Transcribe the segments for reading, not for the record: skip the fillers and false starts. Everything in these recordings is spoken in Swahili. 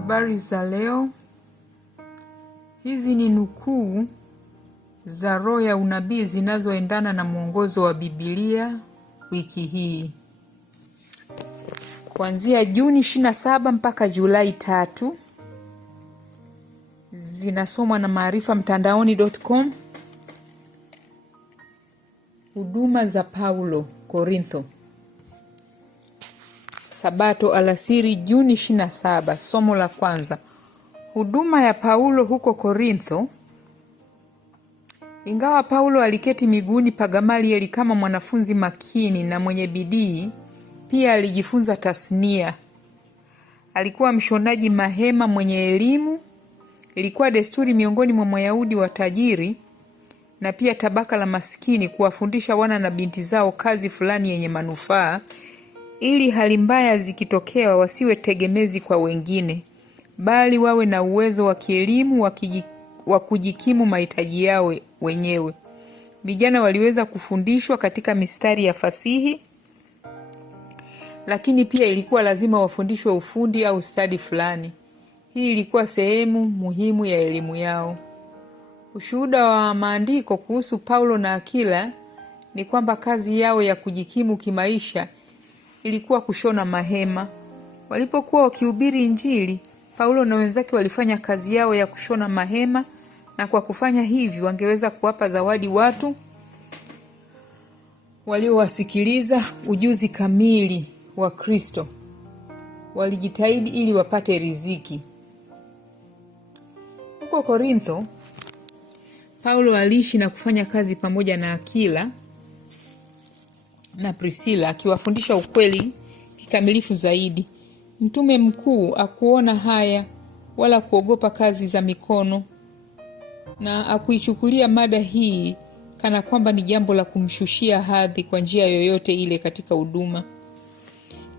Habari za leo. Hizi ni nukuu za roho ya unabii zinazoendana na mwongozo wa Biblia wiki hii. Kuanzia Juni 27 mpaka Julai 3. Zinasomwa na maarifamtandaoni.com. Huduma za Paulo Korintho. Sabato alasiri Juni 27. Somo la kwanza. Huduma ya Paulo huko Korintho. Ingawa Paulo aliketi miguuni pa Gamalieli kama mwanafunzi makini na mwenye bidii, pia alijifunza tasnia. Alikuwa mshonaji mahema mwenye elimu. Ilikuwa desturi miongoni mwa Wayahudi wa tajiri na pia tabaka la maskini kuwafundisha wana na binti zao kazi fulani yenye manufaa, ili hali mbaya zikitokea wasiwe tegemezi kwa wengine, bali wawe na uwezo wa kielimu wa kujikimu mahitaji yao wenyewe. Vijana waliweza kufundishwa katika mistari ya fasihi, lakini pia ilikuwa lazima wafundishwe ufundi au stadi fulani. Hii ilikuwa sehemu muhimu ya elimu yao. Ushuhuda wa maandiko kuhusu Paulo na Akila ni kwamba kazi yao ya kujikimu kimaisha ilikuwa kushona mahema. Walipokuwa wakihubiri Injili, Paulo na wenzake walifanya kazi yao ya kushona mahema, na kwa kufanya hivi wangeweza kuwapa zawadi watu waliowasikiliza ujuzi kamili wa Kristo. Walijitahidi ili wapate riziki. Huko Korintho, Paulo aliishi na kufanya kazi pamoja na Akila na Priscilla, akiwafundisha ukweli kikamilifu zaidi. Mtume mkuu akuona haya wala kuogopa kazi za mikono, na akuichukulia mada hii kana kwamba ni jambo la kumshushia hadhi kwa njia yoyote ile katika huduma.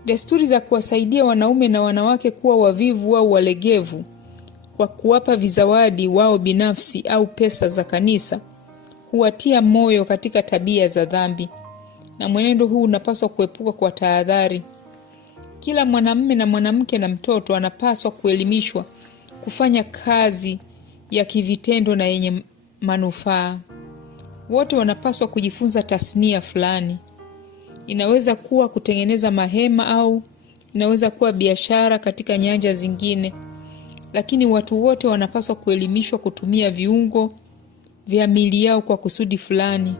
Desturi za kuwasaidia wanaume na wanawake kuwa wavivu au walegevu kwa kuwapa vizawadi wao binafsi au pesa za kanisa huwatia moyo katika tabia za dhambi, na mwenendo huu unapaswa kuepuka kwa tahadhari. Kila mwanamume na mwanamke na mtoto anapaswa kuelimishwa kufanya kazi ya kivitendo na yenye manufaa. Wote wanapaswa kujifunza tasnia fulani. Inaweza kuwa kutengeneza mahema au inaweza kuwa biashara katika nyanja zingine. Lakini watu wote wanapaswa kuelimishwa kutumia viungo vya miili yao kwa kusudi fulani.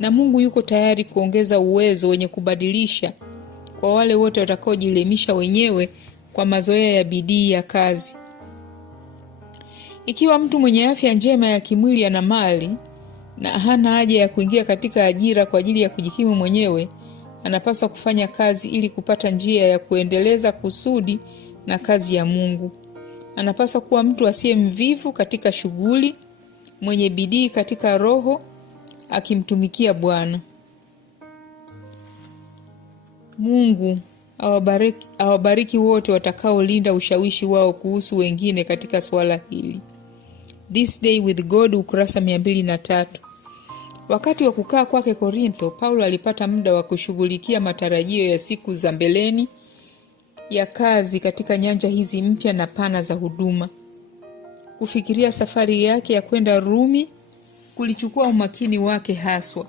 Na Mungu yuko tayari kuongeza uwezo wenye kubadilisha kwa wale wote watakaojielimisha wenyewe kwa mazoea ya bidii ya kazi. Ikiwa mtu mwenye afya njema ya kimwili ana mali na hana haja ya kuingia katika ajira kwa ajili ya kujikimu mwenyewe, anapaswa kufanya kazi ili kupata njia ya kuendeleza kusudi na kazi ya Mungu. Anapaswa kuwa mtu asiye mvivu katika shughuli, mwenye bidii katika roho, akimtumikia Bwana. Mungu awabariki wote watakaolinda ushawishi wao kuhusu wengine katika swala hili. This Day with God, ukurasa 203. Wakati wa kukaa kwake Korintho, Paulo alipata muda wa kushughulikia matarajio ya siku za mbeleni ya kazi katika nyanja hizi mpya na pana za huduma. Kufikiria safari yake ya kwenda Rumi kulichukua umakini wake haswa.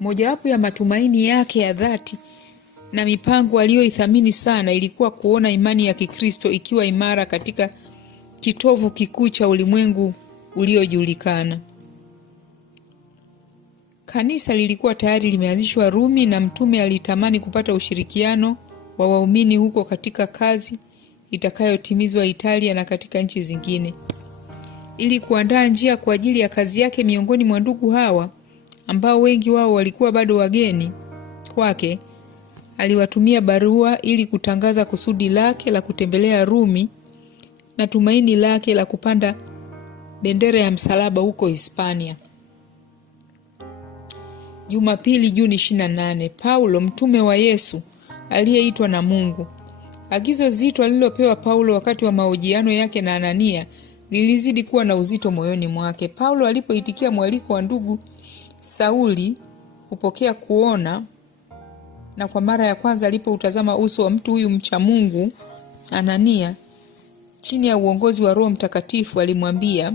Mojawapo ya matumaini yake ya dhati na mipango aliyoithamini sana ilikuwa kuona imani ya Kikristo ikiwa imara katika kitovu kikuu cha ulimwengu uliojulikana. Kanisa lilikuwa tayari limeanzishwa Rumi, na mtume alitamani kupata ushirikiano wa waumini huko katika kazi itakayotimizwa Italia na katika nchi zingine. Ili kuandaa njia kwa ajili ya kazi yake miongoni mwa ndugu hawa ambao wengi wao walikuwa bado wageni kwake, aliwatumia barua ili kutangaza kusudi lake la kutembelea Rumi na tumaini lake la kupanda bendera ya msalaba huko Hispania. Jumapili Juni 28. Paulo, mtume wa Yesu aliyeitwa na Mungu. Agizo zito alilopewa Paulo wakati wa mahojiano yake na Anania lilizidi kuwa na uzito moyoni mwake. Paulo alipoitikia mwaliko wa ndugu Sauli kupokea kuona, na kwa mara ya kwanza alipoutazama uso wa mtu huyu mcha Mungu, Anania, chini ya uongozi wa Roho Mtakatifu alimwambia,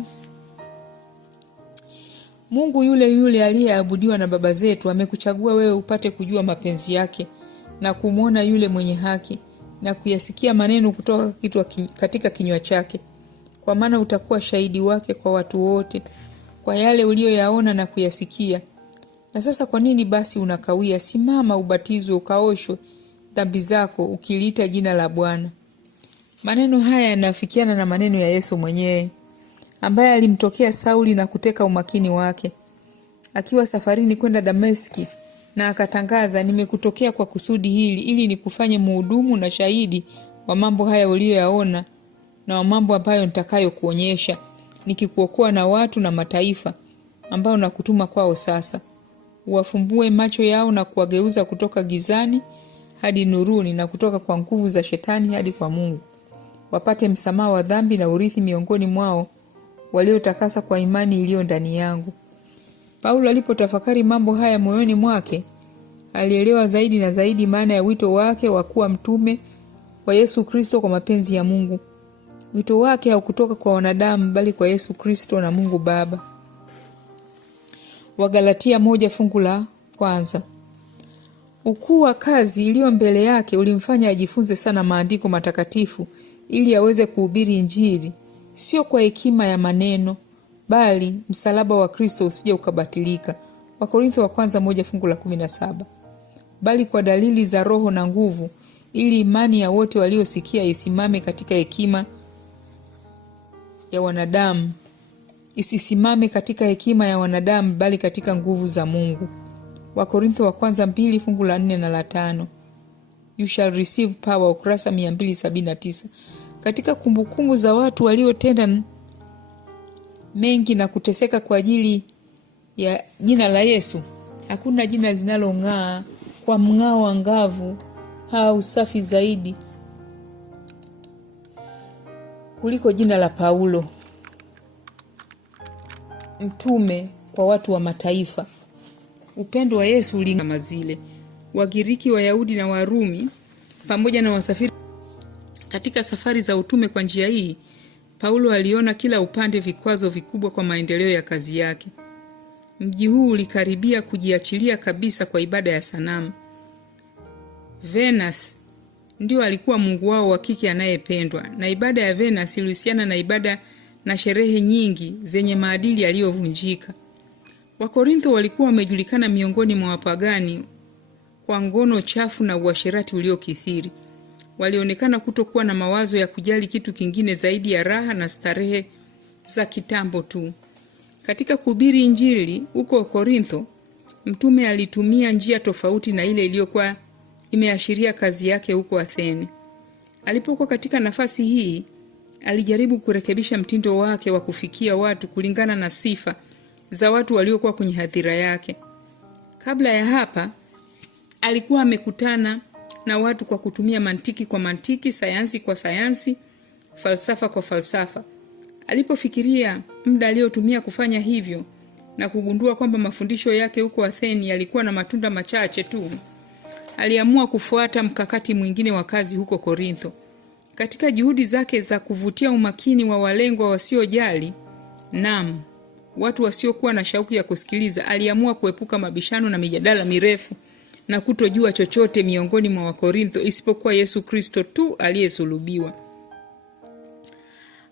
Mungu yule yule aliyeabudiwa na baba zetu amekuchagua wewe upate kujua mapenzi yake na kumwona yule mwenye haki na kuyasikia maneno kutoka katika kinywa chake. Kwa maana utakuwa shahidi wake kwa watu wote kwa yale uliyoyaona na kuyasikia. Na sasa kwa nini basi unakawia? Simama ubatizwe ukaoshwe dhambi zako ukiliita jina la Bwana. Maneno haya yanafikiana na maneno ya Yesu mwenyewe ambaye alimtokea Sauli na kuteka umakini wake akiwa safarini kwenda Dameski, na akatangaza, nimekutokea kwa kusudi hili ili nikufanye mhudumu na shahidi wa mambo haya uliyoyaona na wa mambo ambayo nitakayokuonyesha, nikikuokoa na watu na mataifa ambao nakutuma kwao sasa, uwafumbue macho yao na kuwageuza kutoka gizani hadi nuruni na kutoka kwa nguvu za shetani hadi kwa Mungu, wapate msamaha wa dhambi na urithi miongoni mwao waliotakasa kwa imani iliyo ndani yangu. Paulo alipotafakari mambo haya moyoni mwake, alielewa zaidi na zaidi maana ya wito wake wa kuwa mtume wa Yesu Kristo kwa mapenzi ya Mungu. Wito wake haukutoka kwa wanadamu bali kwa Yesu Kristo na Mungu Baba. Wagalatia 1:1. Ukuu wa kazi iliyo mbele yake ulimfanya ajifunze sana maandiko matakatifu ili aweze kuhubiri Injili, sio kwa hekima ya maneno, bali msalaba wa Kristo usije ukabatilika. Wakorintho wa kwanza 1:17. Bali kwa dalili za Roho na nguvu, ili imani ya wote waliosikia isimame katika hekima ya wanadamu, isisimame katika hekima ya wanadamu bali katika nguvu za Mungu. Wakorintho wa kwanza 2:4 na 5. You shall receive power, ukurasa 279. Katika kumbukumbu za watu waliotenda mengi na kuteseka kwa ajili ya jina la Yesu, hakuna jina linalong'aa kwa mng'ao angavu au safi zaidi kuliko jina la Paulo, mtume kwa watu wa mataifa. Upendo wa Yesu ulingana zile Wagiriki, Wayahudi na Warumi pamoja na wasafiri. Katika safari za utume kwa njia hii, Paulo aliona kila upande vikwazo vikubwa kwa maendeleo ya kazi yake. Mji huu ulikaribia kujiachilia kabisa kwa ibada ya sanamu. Venus ndio alikuwa mungu wao wa kike anayependwa, na ibada ya Venus ilihusiana na ibada na sherehe nyingi zenye maadili yaliyovunjika. Wakorintho walikuwa wamejulikana miongoni mwa wapagani kwa ngono chafu na uasherati uliokithiri. Walionekana kutokuwa na mawazo ya kujali kitu kingine zaidi ya raha na starehe za kitambo tu. Katika kuhubiri Injili huko Korintho, mtume alitumia njia tofauti na ile iliyokuwa imeashiria kazi yake huko Athene. Alipokuwa katika nafasi hii, alijaribu kurekebisha mtindo wake wa kufikia watu kulingana na sifa za watu waliokuwa kwenye hadhira yake. Kabla ya hapa, alikuwa amekutana na watu kwa kutumia mantiki kwa mantiki, sayansi kwa sayansi, falsafa kwa falsafa. Alipofikiria muda aliotumia kufanya hivyo na kugundua kwamba mafundisho yake huko Athene yalikuwa na matunda machache tu, aliamua kufuata mkakati mwingine wa kazi huko Korintho. Katika juhudi zake za kuvutia umakini wa walengwa wasiojali, watu wasiokuwa na shauku ya kusikiliza, aliamua kuepuka mabishano na mijadala mirefu na kutojua chochote miongoni mwa Wakorintho isipokuwa Yesu Kristo tu aliyesulubiwa.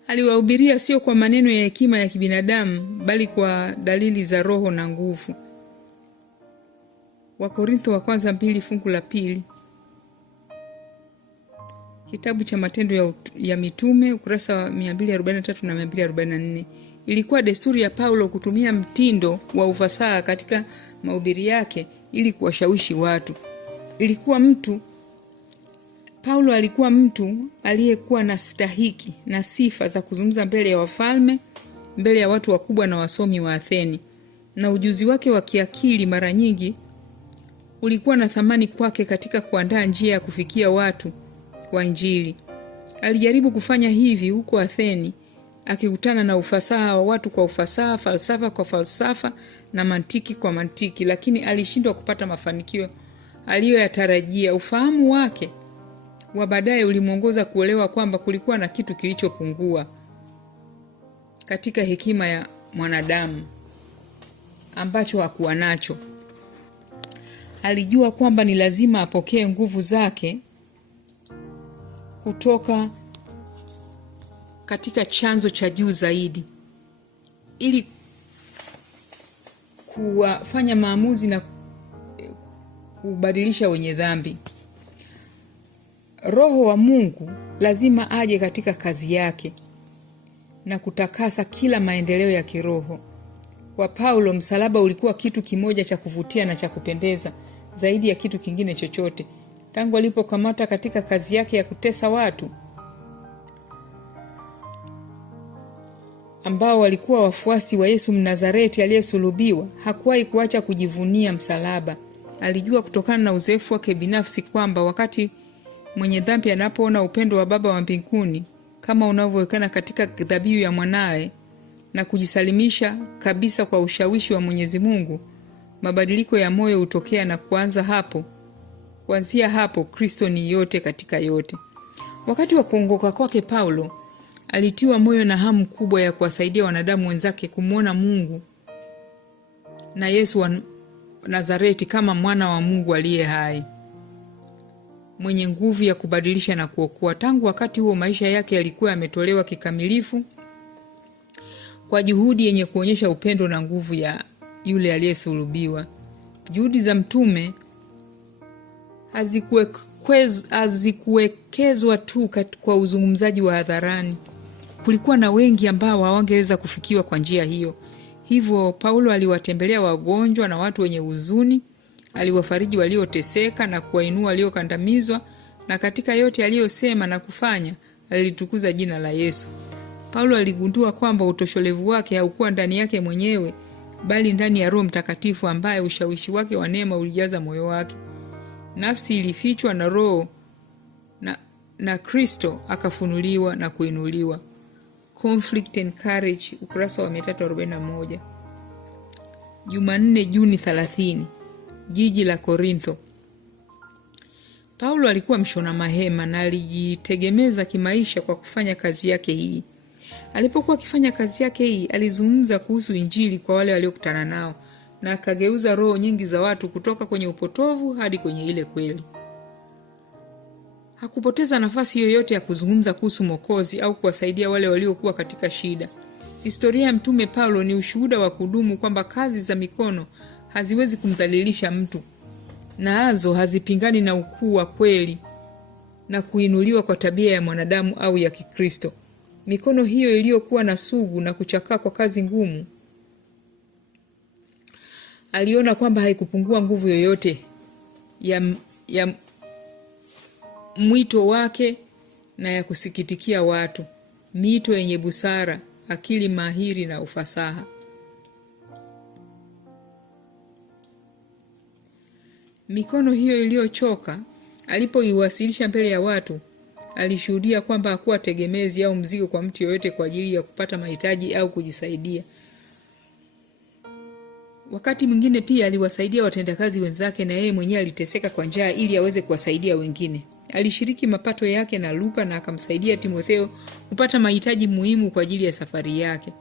Aliwahubiria sio kwa maneno ya hekima ya kibinadamu bali kwa dalili za Roho na nguvu. Wakorintho wa kwanza 2:2. Kitabu cha Matendo ya Mitume ukurasa wa 243 na 244. Ilikuwa desturi ya Paulo kutumia mtindo wa ufasaha katika mahubiri yake ili kuwashawishi watu. Paulo alikuwa mtu aliyekuwa na stahiki na sifa za kuzungumza mbele ya wafalme, mbele ya watu wakubwa na wasomi wa Atheni, na ujuzi wake wa kiakili mara nyingi ulikuwa na thamani kwake katika kuandaa njia ya kufikia watu kwa Injili. Alijaribu kufanya hivi huko Atheni, akikutana na ufasaha wa watu kwa ufasaha, falsafa kwa falsafa na mantiki kwa mantiki, lakini alishindwa kupata mafanikio aliyoyatarajia. Ufahamu wake wa baadaye ulimwongoza kuelewa kwamba kulikuwa na kitu kilichopungua katika hekima ya mwanadamu ambacho hakuwa nacho. Alijua kwamba ni lazima apokee nguvu zake kutoka katika chanzo cha juu zaidi ili kuwafanya maamuzi na kubadilisha wenye dhambi. Roho wa Mungu lazima aje katika kazi yake na kutakasa kila maendeleo ya kiroho. Kwa Paulo, msalaba ulikuwa kitu kimoja cha kuvutia na cha kupendeza zaidi ya kitu kingine chochote. Tangu alipokamata katika kazi yake ya kutesa watu ambao walikuwa wafuasi wa Yesu Mnazareti aliyesulubiwa, hakuwahi kuacha kujivunia msalaba. Alijua kutokana na uzoefu wake binafsi kwamba wakati mwenye dhambi anapoona upendo wa Baba wa mbinguni kama unavyoonekana katika dhabihu ya mwanae na kujisalimisha kabisa kwa ushawishi wa Mwenyezi Mungu, mabadiliko ya moyo hutokea, na kuanzia hapo Kristo ni yote katika yote. Wakati wa kuongoka kwake, Paulo alitiwa moyo na hamu kubwa ya kuwasaidia wanadamu wenzake kumwona Mungu na Yesu wa Nazareti kama mwana wa Mungu aliye hai, mwenye nguvu ya kubadilisha na kuokoa. Tangu wakati huo maisha yake yalikuwa yametolewa kikamilifu kwa juhudi yenye kuonyesha upendo na nguvu ya yule aliyesulubiwa. Juhudi za mtume hazikuwekezwa tu kwa uzungumzaji wa hadharani. Kulikuwa na wengi ambao hawangeweza kufikiwa kwa njia hiyo. Hivyo Paulo aliwatembelea wagonjwa na watu wenye huzuni, aliwafariji walioteseka na kuwainua waliokandamizwa, na katika yote aliyosema na kufanya alitukuza jina la Yesu. Paulo aligundua kwamba utosholevu wake haukuwa ndani yake mwenyewe, bali ndani ya Roho Mtakatifu ambaye ushawishi wake wa neema ulijaza moyo wake. Nafsi ilifichwa na Roho na Kristo akafunuliwa na kuinuliwa. Conflict and Courage, ukurasa wa 341. Jumanne, Juni 30, jiji la Korintho. Paulo alikuwa mshona mahema na alijitegemeza kimaisha kwa kufanya kazi yake hii. Alipokuwa akifanya kazi yake hii, alizungumza kuhusu Injili kwa wale waliokutana nao na akageuza roho nyingi za watu kutoka kwenye upotovu hadi kwenye ile kweli. Hakupoteza nafasi yoyote ya kuzungumza kuhusu Mwokozi au kuwasaidia wale waliokuwa katika shida. Historia ya mtume Paulo ni ushuhuda wa kudumu kwamba kazi za mikono haziwezi kumdhalilisha mtu, nazo hazipingani na ukuu wa kweli na kuinuliwa kwa tabia ya mwanadamu au ya Kikristo. Mikono hiyo iliyokuwa na sugu na kuchakaa kwa kazi ngumu, aliona kwamba haikupungua nguvu yoyote ya mwito wake na ya kusikitikia watu, mito yenye busara, akili mahiri na ufasaha. Mikono hiyo iliyochoka, alipoiwasilisha mbele ya watu, alishuhudia kwamba hakuwa tegemezi au mzigo kwa mtu yoyote kwa ajili ya kupata mahitaji au kujisaidia. Wakati mwingine pia aliwasaidia watendakazi wenzake, na yeye mwenyewe aliteseka kwa njaa ili aweze kuwasaidia wengine. Alishiriki mapato yake na Luka na akamsaidia Timotheo kupata mahitaji muhimu kwa ajili ya safari yake.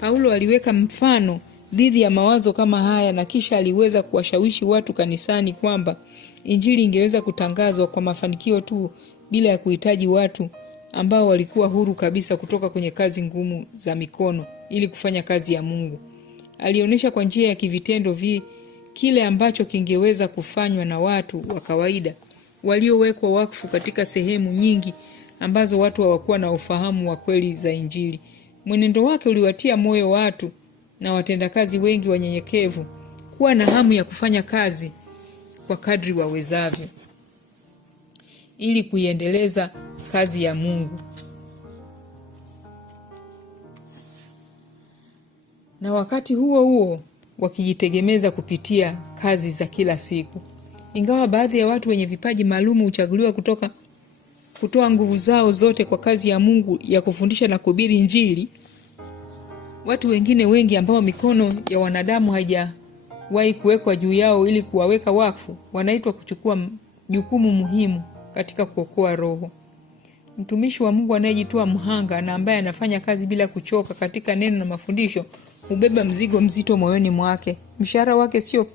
Paulo aliweka mfano dhidi ya mawazo kama haya, na kisha aliweza kuwashawishi watu kanisani kwamba Injili ingeweza kutangazwa kwa mafanikio tu bila ya kuhitaji watu ambao walikuwa huru kabisa kutoka kwenye kazi ngumu za mikono ili kufanya kazi ya Mungu. Alionyesha kwa njia ya kivitendo kile ambacho kingeweza kufanywa na watu wa kawaida waliowekwa wakfu katika sehemu nyingi ambazo watu hawakuwa na ufahamu wa kweli za Injili. Mwenendo wake uliwatia moyo watu na watendakazi wengi wanyenyekevu kuwa na hamu ya kufanya kazi kwa kadri wawezavyo ili kuiendeleza kazi ya Mungu. Na wakati huo huo wakijitegemeza kupitia kazi za kila siku. Ingawa baadhi ya watu wenye vipaji maalum huchaguliwa kutoa nguvu zao zote kwa kazi ya Mungu ya kufundisha na kuhubiri Injili, watu wengine wengi ambao mikono ya wanadamu haijawahi kuwekwa juu yao ili kuwaweka wakfu, wanaitwa kuchukua jukumu muhimu katika kuokoa roho. Mtumishi wa Mungu anayejitoa mhanga na ambaye anafanya kazi bila kuchoka katika neno na mafundisho hubeba mzigo mzito moyoni mwake. Mshahara wake sio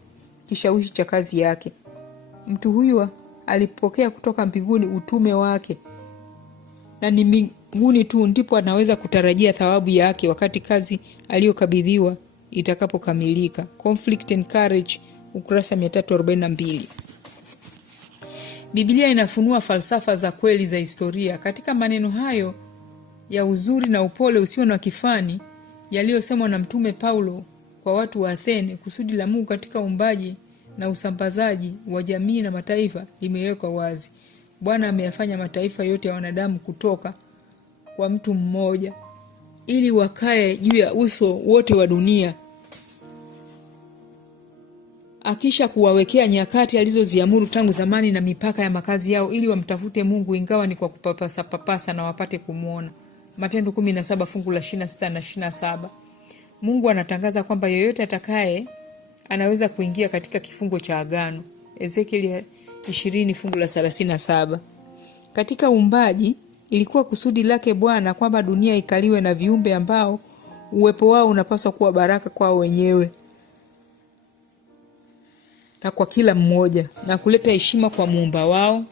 kishawishi cha kazi yake. Mtu huyu alipokea kutoka mbinguni utume wake, na ni mbinguni tu ndipo anaweza kutarajia thawabu yake wakati kazi aliyokabidhiwa itakapokamilika. Conflict and Courage, ukurasa 342. Biblia inafunua falsafa za kweli za historia. Katika maneno hayo ya uzuri na upole usio na kifani yaliyosemwa na Mtume Paulo kwa watu wa Athene, kusudi la Mungu katika uumbaji na usambazaji wa jamii na mataifa limewekwa wazi. Bwana ameyafanya mataifa yote ya wanadamu kutoka kwa mtu mmoja ili wakae juu ya uso wote wa dunia, akisha kuwawekea nyakati alizoziamuru tangu zamani na mipaka ya makazi yao, ili wamtafute Mungu ingawa ni kwa kupapasa na wapate kumuona. Matendo 17 fungu la 26 na 27. Mungu anatangaza kwamba yeyote atakaye anaweza kuingia katika kifungo cha agano. Ezekiel 20 fungu la 37. Katika uumbaji ilikuwa kusudi lake Bwana kwamba dunia ikaliwe na viumbe ambao uwepo wao unapaswa kuwa baraka kwao wenyewe na kwa kila mmoja, na kuleta heshima kwa muumba wao.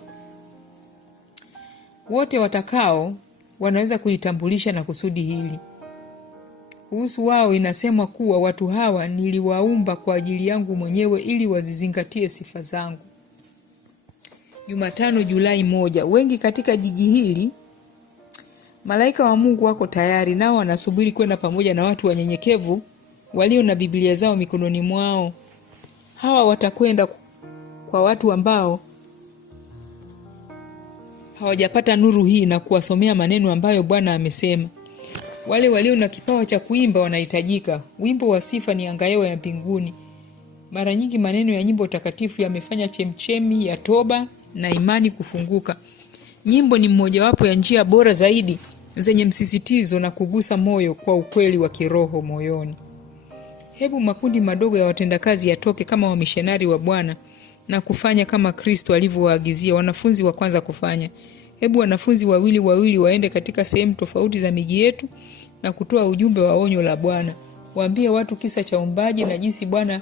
Wote watakao wanaweza kujitambulisha na kusudi hili. Kuhusu wao inasemwa kuwa watu hawa niliwaumba kwa ajili yangu mwenyewe ili wazizingatie sifa zangu. Jumatano Julai 1. Wengi katika jiji hili malaika wa Mungu wako tayari, nao wanasubiri kwenda pamoja na watu wanyenyekevu walio na Biblia zao mikononi mwao. Hawa watakwenda kwa watu ambao hawajapata nuru hii na kuwasomea maneno ambayo Bwana amesema. Wale walio na kipawa cha kuimba wanahitajika. Wimbo wa sifa ni angahewa ya mbinguni. Mara nyingi maneno ya nyimbo takatifu yamefanya chemchemi ya toba na imani kufunguka. Nyimbo ni mmojawapo ya njia bora zaidi zenye msisitizo na kugusa moyo kwa ukweli wa kiroho moyoni. Hebu makundi madogo ya watendakazi yatoke kama wamishonari wa Bwana na kufanya kama Kristo alivyowaagizia wanafunzi wa kwanza kufanya. Hebu wanafunzi wawili waende katika sehemu tofauti za miji yetu na kutoa ujumbe wa onyo la Bwana. Waambie watu kisa cha uumbaji na jinsi Bwana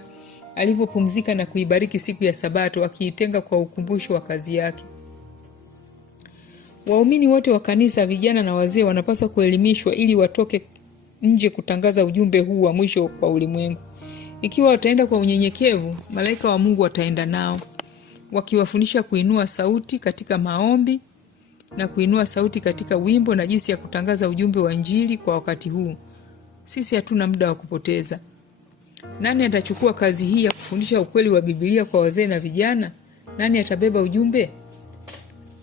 alivyopumzika na kuibariki siku ya Sabato, akiitenga kwa ukumbusho wa kazi yake. Waumini wote wa kanisa, vijana na wazee, wanapaswa kuelimishwa ili watoke nje kutangaza ujumbe huu wa mwisho kwa ulimwengu. Ikiwa wataenda kwa unyenyekevu, malaika wa Mungu wataenda nao, wakiwafundisha kuinua sauti katika maombi na kuinua sauti katika wimbo na jinsi ya kutangaza ujumbe wa Injili kwa wakati huu. Sisi hatuna muda wa kupoteza. Nani atachukua kazi hii ya kufundisha ukweli wa Biblia kwa wazee na vijana? Nani atabeba ujumbe?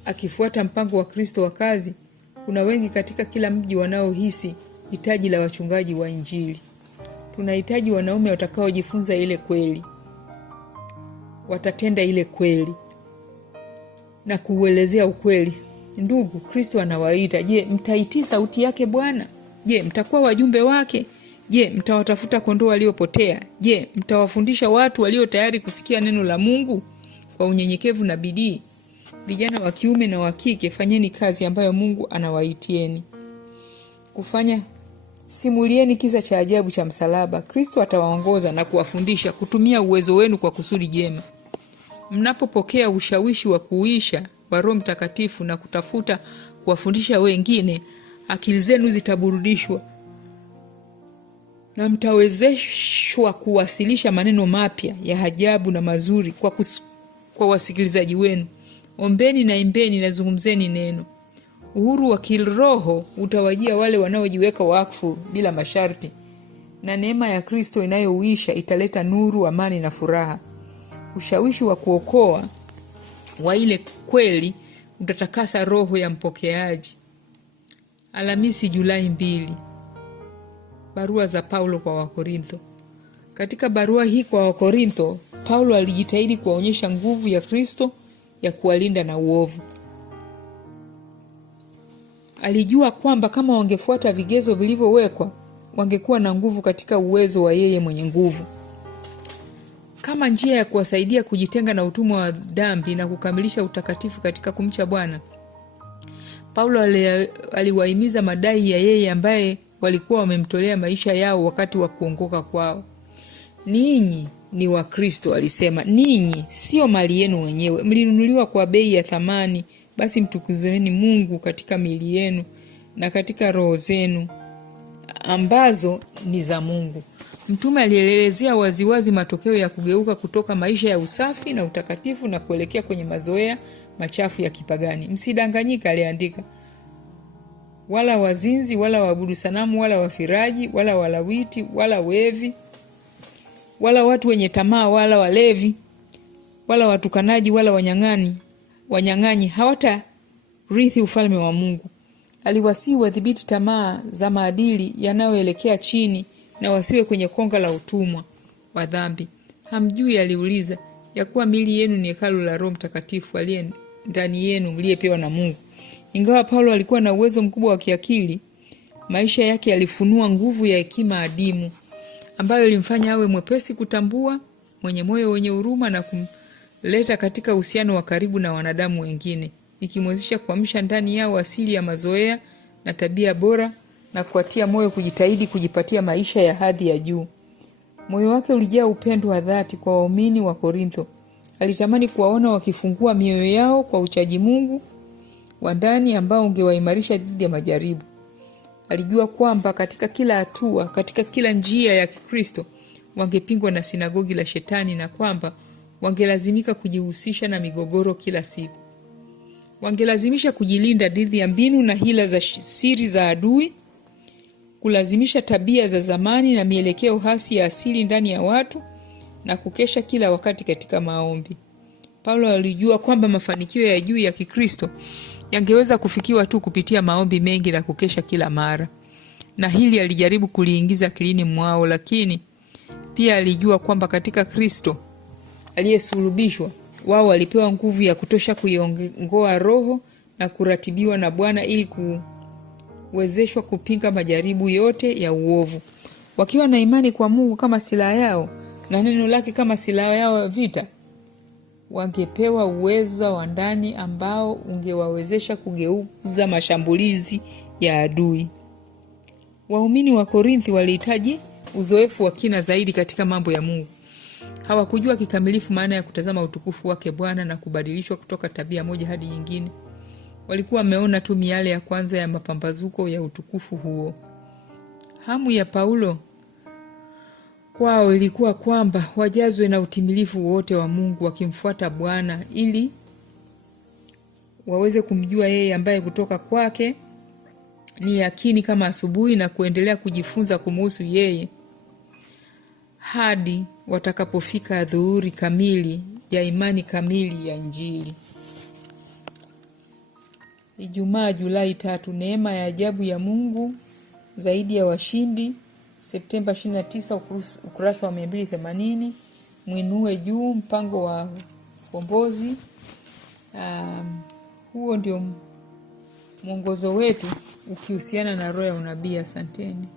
Akifuata mpango wa Kristo wa kazi, kuna wengi katika kila mji wanaohisi hitaji la wachungaji wa Injili. Tunahitaji wanaume watakaojifunza ile kweli, watatenda ile kweli na kuuelezea ukweli. Ndugu, Kristo anawaita. Je, mtaitii sauti yake Bwana? Je, mtakuwa wajumbe wake? Je, mtawatafuta kondoo waliopotea? Je, mtawafundisha watu walio tayari kusikia neno la Mungu kwa unyenyekevu na bidii? Vijana wa kiume na wa kike, fanyeni kazi ambayo Mungu anawaitieni kufanya. Simulieni kisa cha ajabu cha msalaba. Kristo atawaongoza na kuwafundisha kutumia uwezo wenu kwa kusudi jema. Mnapopokea ushawishi wa kuisha wa Roho Mtakatifu na kutafuta kuwafundisha wengine, akili zenu zitaburudishwa na mtawezeshwa kuwasilisha maneno mapya ya ajabu na mazuri kwa wasikilizaji wenu. Ombeni na imbeni na zungumzeni neno. Uhuru wa kiroho utawajia wale wanaojiweka wakfu bila masharti, na neema ya Kristo inayouisha italeta nuru, amani na furaha. Ushawishi wa kuokoa wa ile kweli utatakasa roho ya mpokeaji. Alhamisi Julai 2. Barua za Paulo kwa Wakorintho. Katika barua hii kwa Wakorintho, Paulo alijitahidi kuwaonyesha nguvu ya Kristo ya kuwalinda na uovu. Alijua kwamba kama wangefuata vigezo vilivyowekwa, wangekuwa na nguvu katika uwezo wa yeye mwenye nguvu. kama njia ya kuwasaidia kujitenga na utumwa wa dhambi na kukamilisha utakatifu katika kumcha Bwana. Paulo aliwahimiza madai ya yeye ambaye walikuwa wamemtolea maisha yao wakati wa kuongoka kwao. Ninyi ni wa Kristo, alisema. Ninyi sio mali yenu wenyewe, mlinunuliwa kwa bei ya thamani. Basi mtukuzeni Mungu katika miili yenu na katika roho zenu ambazo ni za Mungu. Mtume alielezea waziwazi matokeo ya kugeuka kutoka maisha ya usafi na utakatifu na kuelekea kwenye mazoea machafu ya kipagani. Msidanganyika, aliandika, wala wazinzi, wala waabudu sanamu, wala wafiraji, wala walawiti, wala wevi, wala watu wenye tamaa, wala walevi, wala watukanaji, wala wanyang'anyi hawatarithi ufalme wa Mungu. Aliwasihi wadhibiti tamaa za maadili yanayoelekea chini na wasiwe kwenye konga la utumwa wa dhambi. Hamjui, aliuliza, ya kuwa miili yenu ni hekalu la Roho Mtakatifu aliye ndani yenu, mliyepewa na Mungu? Ingawa Paulo alikuwa na uwezo mkubwa wa kiakili, maisha yake yalifunua nguvu ya hekima adimu ambayo ilimfanya awe mwepesi kutambua, mwenye moyo wenye huruma na kumleta katika uhusiano wa karibu na wanadamu wengine, ikimwezesha kuamsha ndani yao asili ya mazoea na tabia bora na kuatia moyo kujitahidi kujipatia maisha ya hadhi ya juu. Moyo wake ulijaa upendo wa dhati kwa waumini wa Korintho. Alitamani kuwaona wakifungua mioyo yao kwa uchaji Mungu wa ndani ambao ungewaimarisha dhidi ya majaribu. Alijua kwamba katika kila hatua, katika kila njia ya Kikristo, wangepingwa na sinagogi la Shetani na kwamba wangelazimika kujihusisha na migogoro kila siku. Wangelazimisha kujilinda dhidi ya mbinu na hila za siri za adui, kulazimisha tabia za zamani na mielekeo hasi ya asili ndani ya watu, na kukesha kila wakati katika maombi. Paulo alijua kwamba mafanikio ya juu ya Kikristo yangeweza kufikiwa tu kupitia maombi mengi na kukesha kila mara. Na hili alijaribu kuliingiza akilini mwao, lakini pia alijua kwamba katika Kristo aliyesulubishwa, wao walipewa nguvu ya kutosha kuiongoa roho na kuratibiwa na Bwana ili kuwezeshwa kupinga majaribu yote ya uovu. Wakiwa na imani kwa Mungu kama silaha yao na neno lake kama silaha yao ya vita, wangepewa uwezo wa ndani ambao ungewawezesha kugeuza mashambulizi ya adui. Waumini wa Korinthi walihitaji uzoefu wa kina zaidi katika mambo ya Mungu. Hawakujua kikamilifu maana ya kutazama utukufu wake Bwana na kubadilishwa kutoka tabia moja hadi nyingine. Walikuwa wameona tu miale ya kwanza ya mapambazuko ya utukufu huo. Hamu ya Paulo kwao ilikuwa kwamba wajazwe na utimilifu wote wa Mungu, wakimfuata Bwana ili waweze kumjua yeye ambaye kutoka kwake ni yakini kama asubuhi, na kuendelea kujifunza kumhusu yeye hadi watakapofika dhuhuri kamili ya imani kamili ya Injili. Ijumaa Julai 3, neema ya ajabu ya Mungu zaidi ya washindi, Septemba 29, ukurasa wa 280. Mwinue juu, mpango wa ukombozi. Huo ndio mwongozo wetu ukihusiana na roho ya unabii. Asanteni.